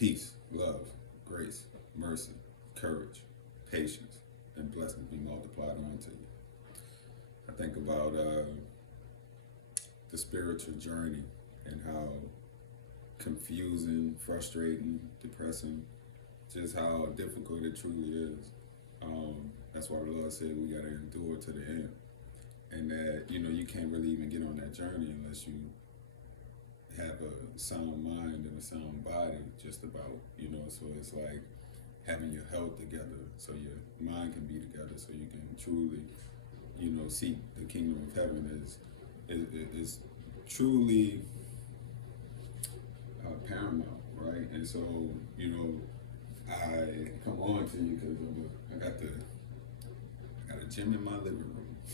peace, love, grace, mercy, courage, patience, and blessings be multiplied unto you. I think about the spiritual journey and how confusing, frustrating, depressing, just how difficult it truly is. That's why the Lord said we got to endure to the end, and that you can't really even get on that journey unless you have a sound mind and a sound body. Just about so it's like having your health together, so your mind can be together, so you can truly seek the kingdom of heaven is truly paramount, right? And so I come on to you because I got a gym in my living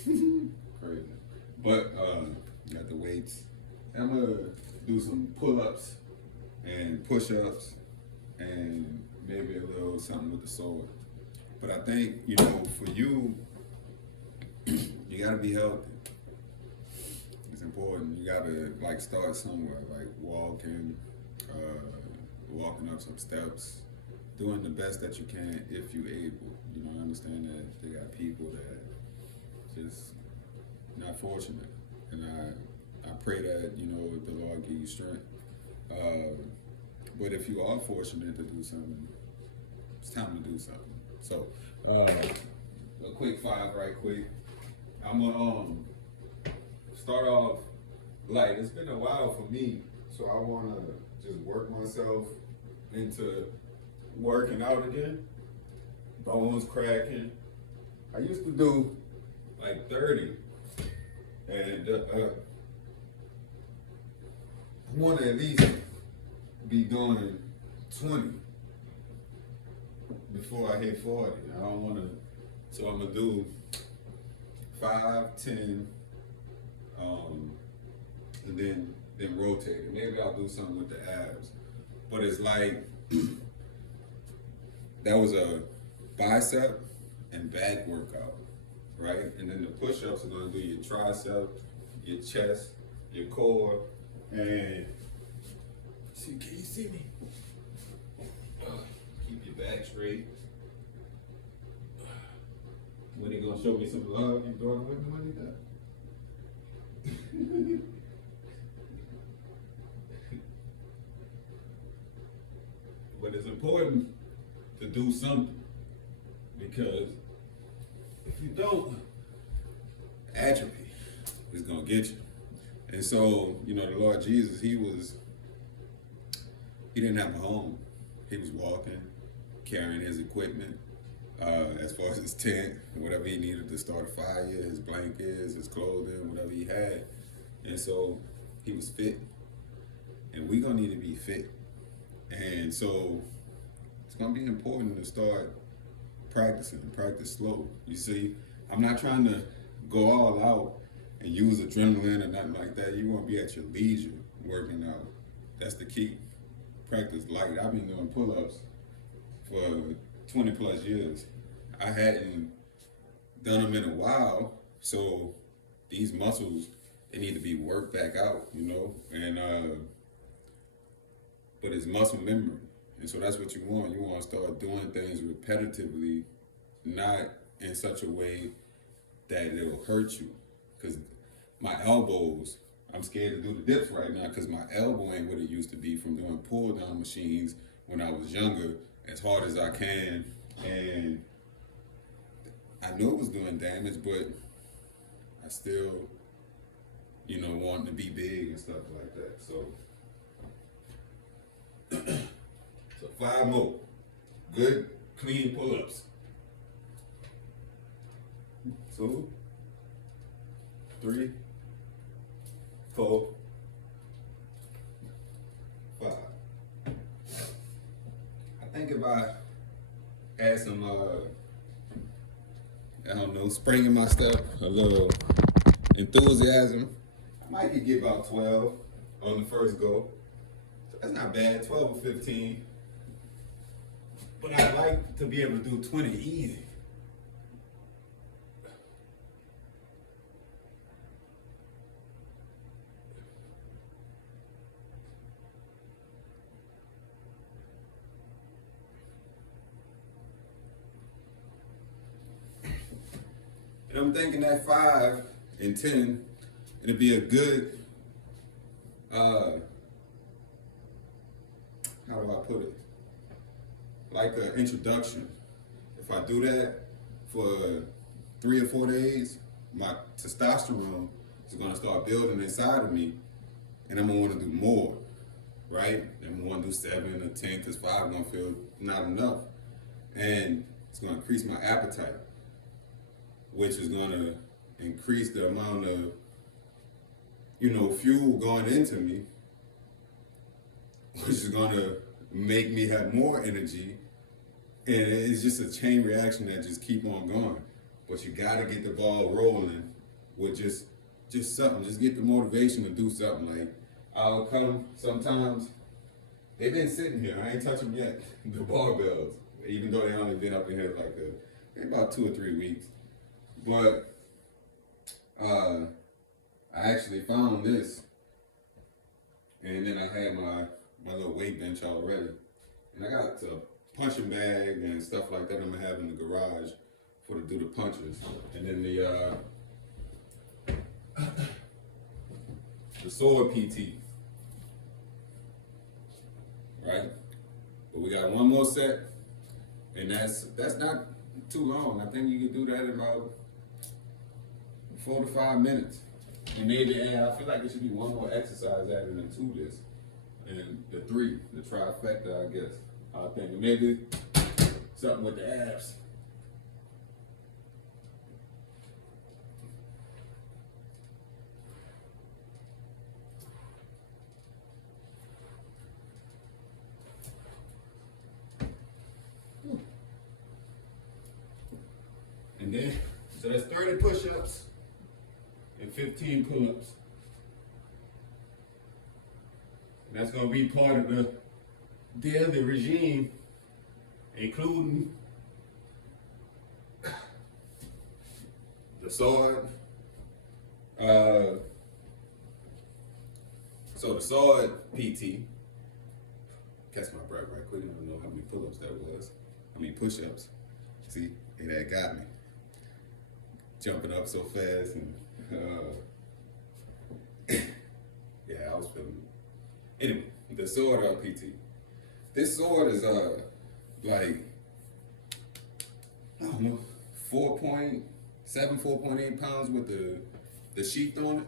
room. Crazy. But got the weights. I'm gonna do some pull-ups and push-ups and maybe a little something with the sword. But I think, for you, you gotta be healthy. It's important. You gotta start somewhere, like walking up some steps, doing the best that you can if you're able. I understand that they got people that just not fortunate, and I pray that the Lord give you strength. But if you are fortunate to do something, it's time to do something. So a quick five, right quick. I'm gonna start off light. It's been a while for me, so I wanna just work myself into working out again. Bones cracking. I used to do 30, and I want to at least be doing 20 before I hit 40. I don't want to, so I'm gonna do 5, 10, and then rotate it. Maybe I'll do something with the abs, but it's that was a bicep and back workout, right? And then the push-ups are gonna do your tricep, your chest, your core, and can you see me? Keep your back straight. When they gonna show me some love, you daughter, what the money that? But it's important to do something, because if you don't, atrophy is gonna get you. And so, the Lord Jesus, he didn't have a home. He was walking, carrying his equipment, as far as his tent, whatever he needed to start a fire, his blankets, his clothing, whatever he had. And so he was fit. And we're gonna need to be fit. And so it's gonna be important to start practicing, practice slow. You see, I'm not trying to go all out and use adrenaline or nothing like that. You want to be at your leisure working out. That's the key. Practice light. I've been doing pull-ups for 20 plus years. I hadn't done them in a while, so these muscles, they need to be worked back out, and but it's muscle memory. And so that's what you want. You want to start doing things repetitively, not in such a way that it'll hurt you. Because my elbows, I'm scared to do the dips right now because my elbow ain't what it used to be from doing pull down machines when I was younger, as hard as I can. And I knew it was doing damage, but I still, wanting to be big and stuff like that. So 5 more. Good, clean pull-ups. 2, 3, 4, 5. I think if I had some, spring in my step, a little enthusiasm, I might could get about 12 on the first go. So that's not bad, 12 or 15. But I'd like to be able to do 20 easy. And I'm thinking that 5 and 10, it'd be a good, how do I put it? Like an introduction. If I do that for 3 or 4 days, my testosterone is going to start building inside of me, and I'm going to want to do more, right? I'm going to want to do 7 or 10 because 5 is going to feel not enough. And it's going to increase my appetite, which is going to increase the amount of, fuel going into me, which is going to make me have more energy. And it's just a chain reaction that just keep on going. But you got to get the ball rolling with just something. Just get the motivation to do something. Like, I'll come sometimes. They've been sitting here. I ain't touched them yet. The barbells, even though they only been up in here like about 2 or 3 weeks. But I actually found this, and then I had my little weight bench already, and I got a punching bag and stuff like that I'm gonna have in the garage to do the punches, and then the sword PT, right? But we got one more set, and that's not too long. I think you can do that in about 4 to 5 minutes. And maybe I feel like it should be one more exercise added into this, and the 3, the trifecta, I guess. I think maybe something with the abs. And then, so that's 30 push-ups and 15 pull-ups. And that's gonna be part of the daily regime, including the sword. So the sword PT, catch my breath right quick. I don't know how many pull-ups that was. I mean push-ups. See, it had got me. Jumping up so fast and yeah, I was feeling it. Anyway, the sword PT. This sword is like, I don't know, 4.7, 4.8 pounds with the sheath on it,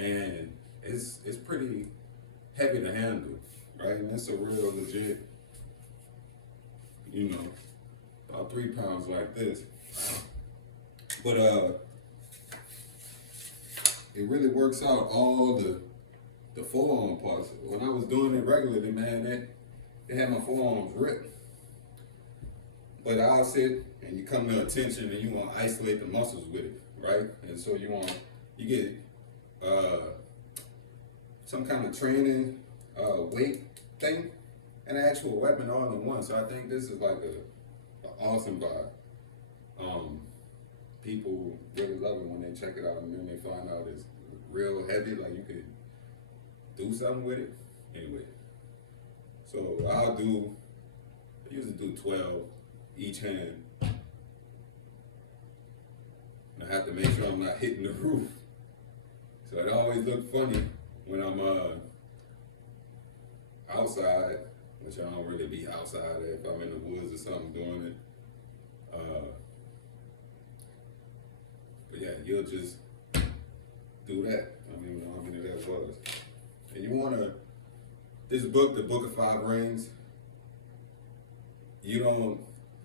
and it's pretty heavy to handle, right? And it's a real legit, about 3 pounds like this. But it really works out all the forearm parts. When I was doing it regularly, man, it had my forearms ripped. But I'll sit and you come to attention and you want to isolate the muscles with it, right? And so you get some kind of training weight thing and an actual weapon all in one. So I think this is like an awesome vibe. People really love it when they check it out and then they find out it's real heavy, like you could do something with it. Anyway, so I usually do 12 each hand. And I have to make sure I'm not hitting the roof. So it always looks funny when I'm outside, which I don't really be outside if I'm in the woods or something doing it. But yeah, you'll just do that. I don't even know how many that was. And you wanna, this book, the Book of 5 Rings,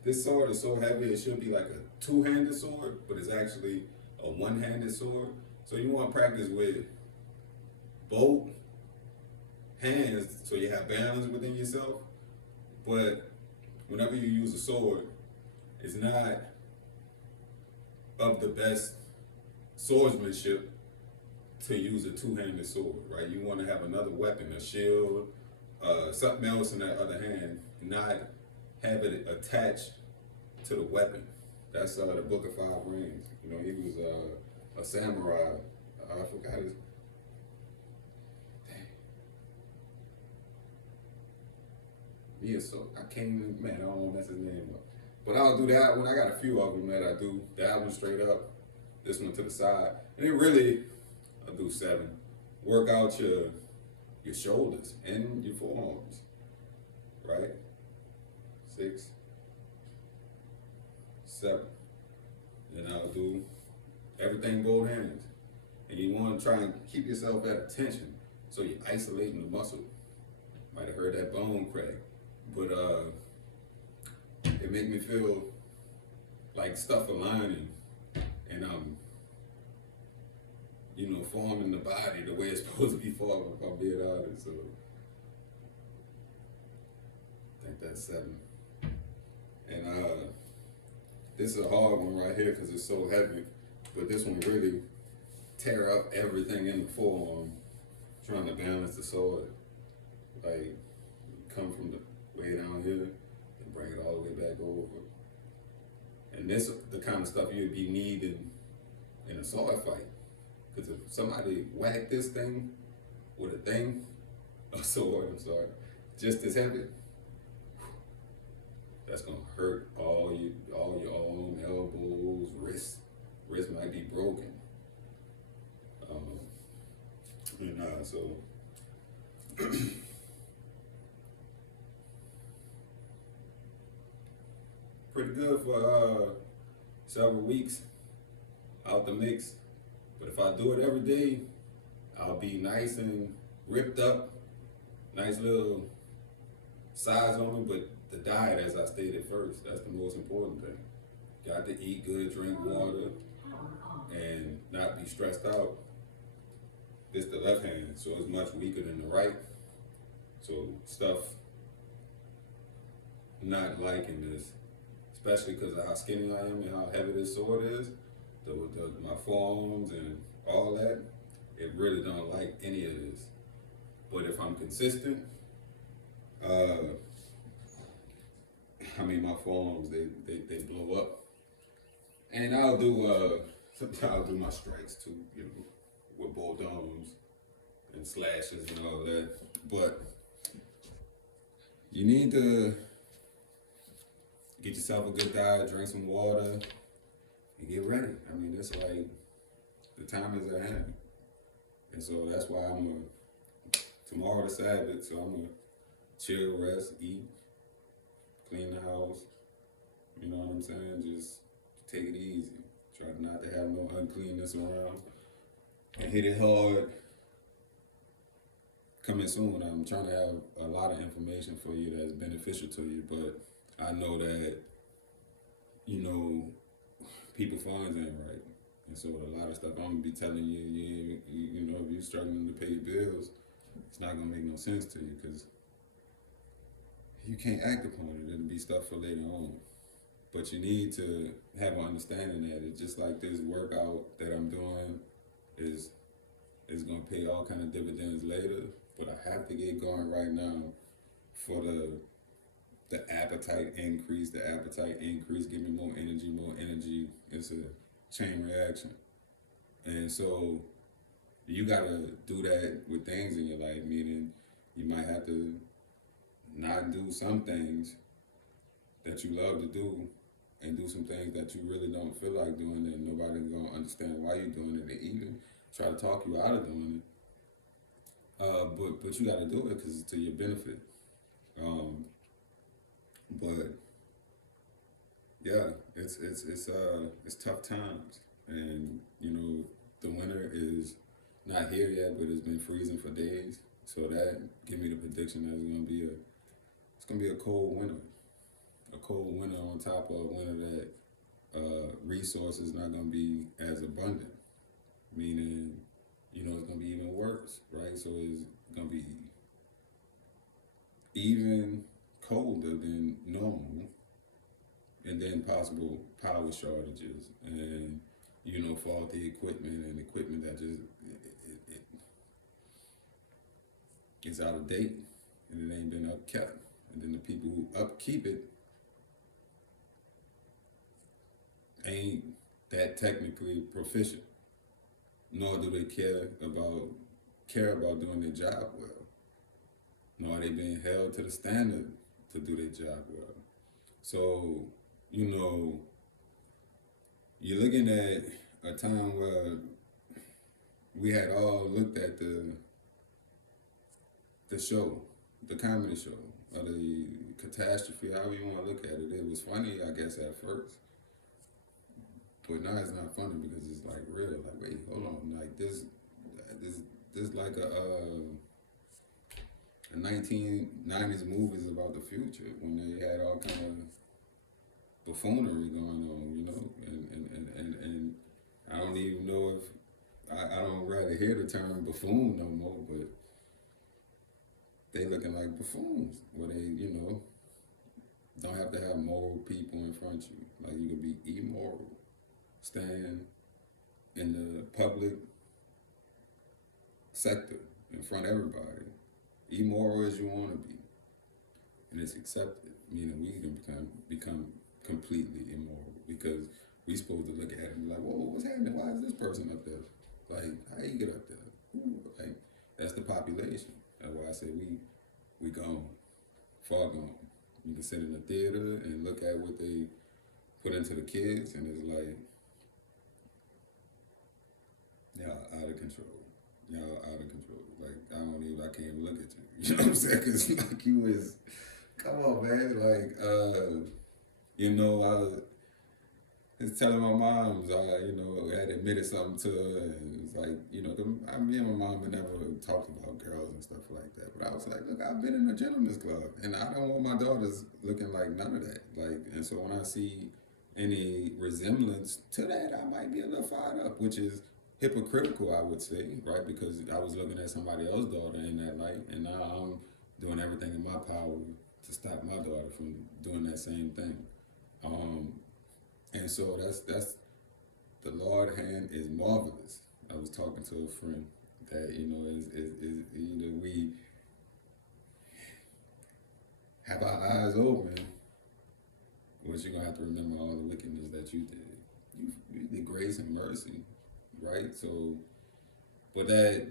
this sword is so heavy, it should be like a 2-handed sword, but it's actually a 1-handed sword. So you wanna practice with both hands so you have balance within yourself. But whenever you use a sword, it's not of the best swordsmanship to use a 2-handed sword, right? You want to have another weapon, a shield, something else in that other hand, not have it attached to the weapon. That's the Book of 5 Rings. He was a samurai. I forgot his. Yeah, so I can't even, I don't want to mess his name up. But I'll do that one. I got a few of them that I do. That one straight up. this one to the side. And then really, I'll do 7. Work out your shoulders and your forearms, right? 6, 7. Then I'll do everything both hands. And you want to try and keep yourself at attention. So you're isolating the muscle. Might have heard that bone crack. But it make me feel like stuff aligning and forming the body the way it's supposed to be formed, if I'm being honest. So I think that's 7. And this is a hard one right here because it's so heavy. But this one really tear up everything in the forearm, trying to balance the sword. Like, come from the way down here and bring it all the way back over. And this the kind of stuff you'd be needing in a sword fight. Because if somebody whacked this thing with a sword, just as heavy, that's gonna hurt all your arm, elbows, wrists. Wrist might be broken. So pretty good for several weeks out the mix. But if I do it every day, I'll be nice and ripped up, nice little size on me. But the diet, as I stated first, that's the most important thing. Got to eat good, drink water, and not be stressed out. This the left hand, so it's much weaker than the right. So stuff not liking this, especially because of how skinny I am and how heavy this sword is. My forearms and all that, it really don't like any of this. But if I'm consistent, my forearms they blow up, and I'll do sometimes I'll do my strikes too, with both arms and slashes and all that. But you need to get yourself a good diet, drink some water, and get ready. It's like the time is at hand. And so that's why tomorrow the Sabbath, so I'm gonna chill, rest, eat, clean the house. You know what I'm saying? Just take it easy. Try not to have no uncleanness around. And hit it hard. Coming soon, I'm trying to have a lot of information for you that's beneficial to you, but I know that, people funds ain't right. And so a lot of stuff I'm gonna be telling you, if you're struggling to pay your bills, it's not gonna make no sense to you because you can't act upon it. It'll be stuff for later on. But you need to have an understanding that it's just like this workout that I'm doing is gonna pay all kind of dividends later. But I have to get going right now for the appetite increase. The appetite increase, give me more energy, more energy. It's a chain reaction. And so you gotta do that with things in your life, meaning you might have to not do some things that you love to do and do some things that you really don't feel like doing, and nobody's gonna understand why you're doing it, and even try to talk you out of doing it. But you gotta do it because it's to your benefit. But yeah, it's tough times, and the winter is not here yet, but it's been freezing for days. So that give me the prediction that it's gonna be a cold winter. A cold winter on top of a winter that resources not gonna be as abundant, meaning it's gonna be even worse, right? So it's gonna be even colder than normal, and then possible power shortages and faulty equipment and equipment that just it's out of date and it ain't been upkept, and then the people who upkeep it ain't that technically proficient, nor do they care about doing their job well, nor are they being held to the standard to do their job well. So, you're looking at a time where we had all looked at the show, the comedy show, or the catastrophe, however you want to look at it. It was funny, I guess, at first, but now it's not funny because it's like real. Like, wait, hold on, like this like a 1990s movies about the future when they had all kind of buffoonery going on, you know, and I don't even know if I don't rather hear the term buffoon no more, but they looking like buffoons where they, you know, don't have to have moral people in front of you. Like you could be immoral, stand in the public sector in front of everybody, immoral as you want to be, and it's accepted. Meaning we can become completely immoral because we supposed to look at it and be like, whoa, what's happening? Why is this person up there? Like, how you get up there? Ooh, like, that's the population. That's why I say we gone, far gone. You can sit in the theater and look at what they put into the kids, and it's like, y'all out of control. Y'all out of control. Like, I can't even look at you. You know what I'm saying? Cause like you is, come on, man. Like, you know, I was telling my moms, you know, I had admitted something to her, and it's like, you know, me and my mom had never talked about girls and stuff like that. But I was like, look, I've been in a gentleman's club, and I don't want my daughters looking like none of that. Like, and so when I see any resemblance to that, I might be a little fired up, which is hypocritical, I would say, right? Because I was looking at somebody else's daughter in that light, and now I'm doing everything in my power to stop my daughter from doing that same thing. And so that's the Lord hand is marvelous. I was talking to a friend that you know is you know we have our eyes open, but you're gonna have to remember all the wickedness that you did. You did grace and mercy, right? So, but that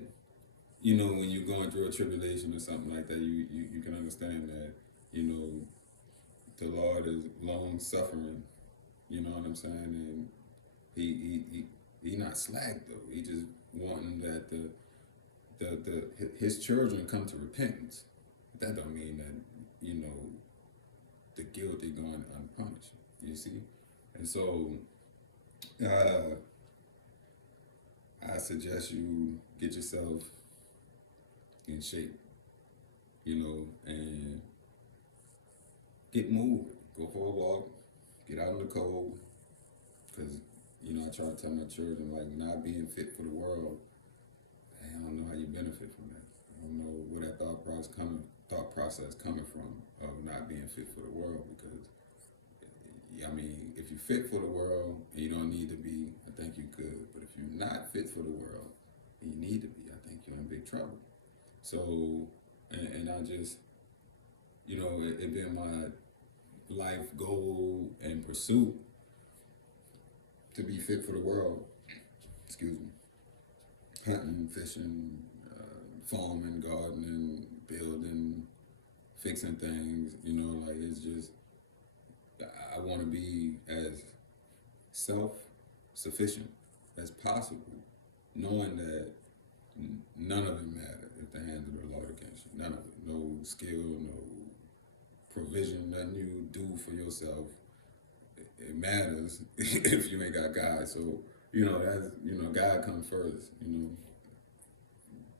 you know when you're going through a tribulation or something like that, you can understand that you know the Lord is long suffering. You know what I'm saying? And he not slack though. He just wanting that his children come to repentance. That don't mean that you know the guilty going unpunished. You see, and so I suggest you get yourself in shape. You know, and get moving. Go for a walk. Get out in the cold. Because you know, I try to tell my children like not being fit for the world. I don't know how you benefit from that. I don't know where that thought process coming from of not being fit for the world. Because I mean, if you're fit for the world and you don't need to be, I think you're good. But if you're not fit for the world and you need to be, I think you're in big trouble. So, and I just, you know, it been my life goal and pursuit to be fit for the world. Excuse me. Hunting, fishing, farming, gardening, building, fixing things. You know, like it's just I want to be as self-sufficient as possible, knowing that none of it matters if the hands of the Lord against you. None of it. No skill, no provision, nothing you do for yourself. It matters if you ain't got God. So, you know, that's, you know, God comes first, you know.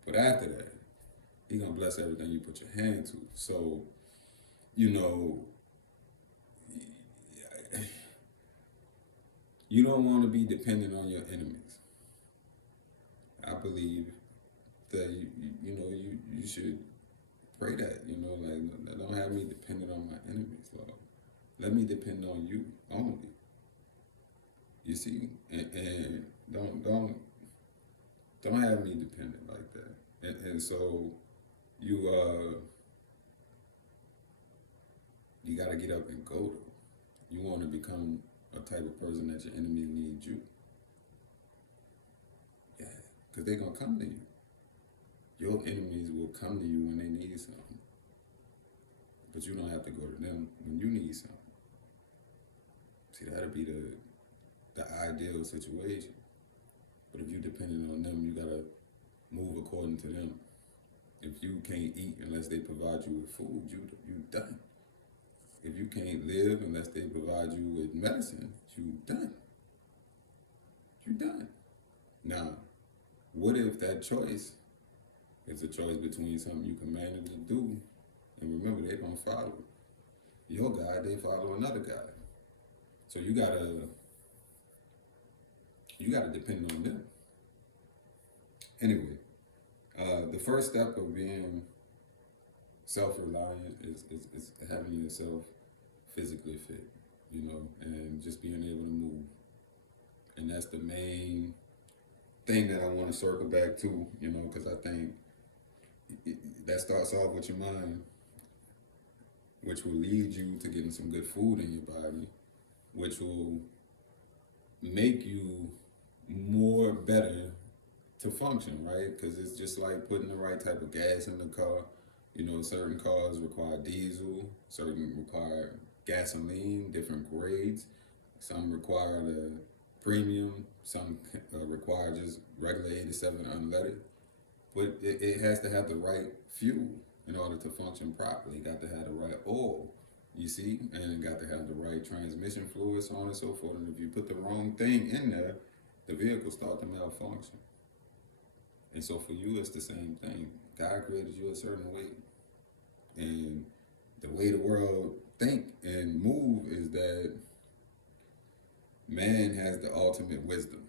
But after that, He gonna bless everything you put your hand to. So, you know, you don't want to be dependent on your enemies. I believe that you should pray that, you know, like don't have me dependent on my enemies, Lord. Let me depend on you only. You see, and don't have me dependent like that. And so you you got to get up and go though. You want to become a type of person that your enemies need you. Yeah, because they're gonna come to you. Your enemies will come to you when they need something, but you don't have to go to them when you need something. See, that'll be the ideal situation. But if you're dependent on them, you gotta move according to them. If you can't eat unless they provide you with food, you done. If you can't live unless they provide you with medicine, you done. You done. Now, what if that choice is a choice between something you commanded to do, and remember they don't follow your God, they follow another God. So you gotta depend on them. Anyway, the first step of being self-reliant is having yourself physically fit, and just being able to move. And that's the main thing that I want to circle back to, because I think that starts off with your mind, which will lead you to getting some good food in your body, which will make you more better to function, right? Because it's just like putting the right type of gas in the car. Certain cars require diesel, certain require gasoline, different grades. Some require the premium, some require just regular 87 unleaded. But it has to have the right fuel in order to function properly. It got to have the right oil, you see, and it got to have the right transmission fluid, so on and so forth. And if you put the wrong thing in there, the vehicle start to malfunction. And so for you, it's the same thing. God created you a certain way. And the way the world think and move is that man has the ultimate wisdom.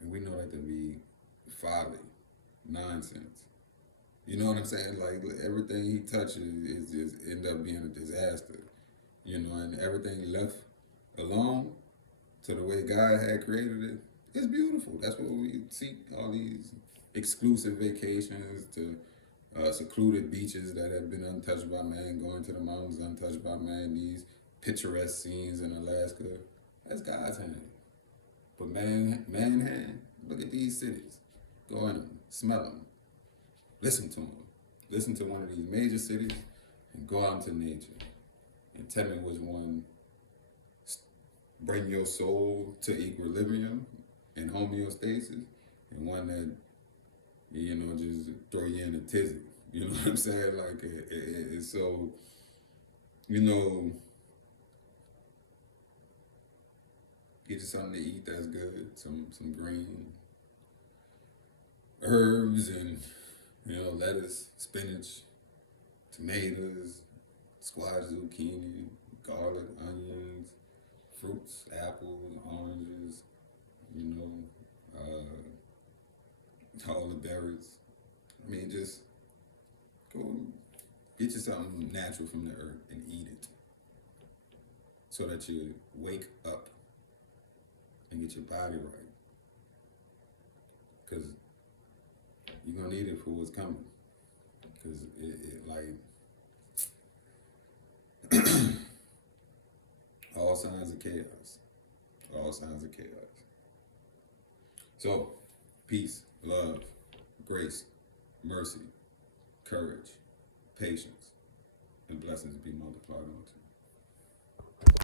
And we know that to be folly, nonsense. You know what I'm saying? Like everything he touches is just end up being a disaster. And everything left alone to the way God had created it, it's beautiful. That's what we seek, all these exclusive vacations to secluded beaches that have been untouched by man, going to the mountains untouched by man, these picturesque scenes in Alaska. That's God's hand. But man hand, look at these cities. Go in them, smell them, listen to them. Listen to one of these major cities and go out into nature and tell me which one bring your soul to equilibrium and homeostasis, and one that just throw you in a tizzy. You know what I'm saying? Like it's so get you something to eat that's good, some green herbs and lettuce, spinach, tomatoes, squash, zucchini, garlic, onions, fruits, apples, oranges, all the berries. Just go get you something natural from the earth and eat it so that you wake up and get your body right. Because you're going to need it for what's coming. Because it all signs of chaos. All signs of chaos. So, peace, love, grace, mercy, courage, patience, and blessings be multiplied unto you.